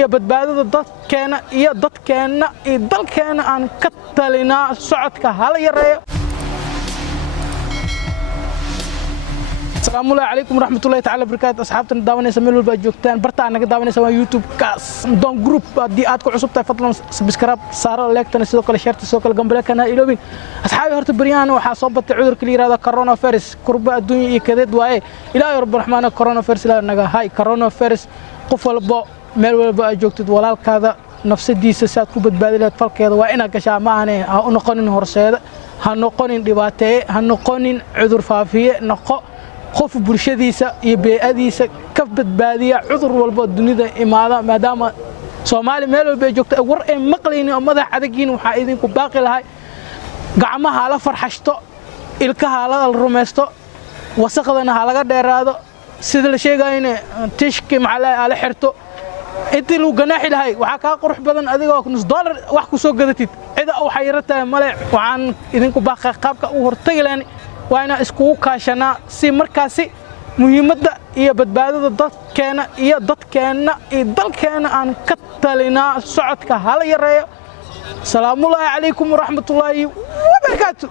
iyo badbaadada dadkeena iyo dalkeena aan ka talinaa socodka hala yareeyo. السلام عليكم ورحمة الله تعالى وبركاته. أصحابنا داوني سميلو الباجوكتان برتا أنا داوني سوا يوتيوب كاس دون جروب دي آتكو عصوب تاي فضلا سبسكرايب سارة لايك سيدو كلا شيرت سيدو كلا جنب لك أنا إلوبين أصحابي هرت بريان وحاصبت عذر كلير هذا كورونا فيروس كربا الدنيا كذا واي إلهي رب الرحمن كورونا فيروس لا نجا هاي كورونا فيروس قفل بو ميلو الباجوكت ولا كذا نفس دي سات كوبت بدلت فرق هذا وإنا كشا معنا هنقنن هرسيد هنقنن دباتة هنقنن عذر فافية نقو qof bulshadiisa iyo beecadiisa ka badbaadiya cudur walba dunida imaada maadaama Soomaali meel walba joogto war ay maqlayeen oo madax adagiin waxa idinku baaqi lahay gacmaha la farxashto ilkaha la rumaysto wasaqdana ha laga dheeraado sida la sheegayna tishki macalay ala xirto intii loo ganaaxi lahay waxa ka qurux badan adigoo $1 wax ku soo gadatid cida oo xayrata male waxaan idinku baaqi qaabka u hortagleen وأنا إسكو كاشنا سي مركزي مهمة هي بدبادة dadkeena iyo dalkeena aan ka talinaa socodka hala yareeyo. Salaamu alaykum wa rahmatullahi wa barakatuh.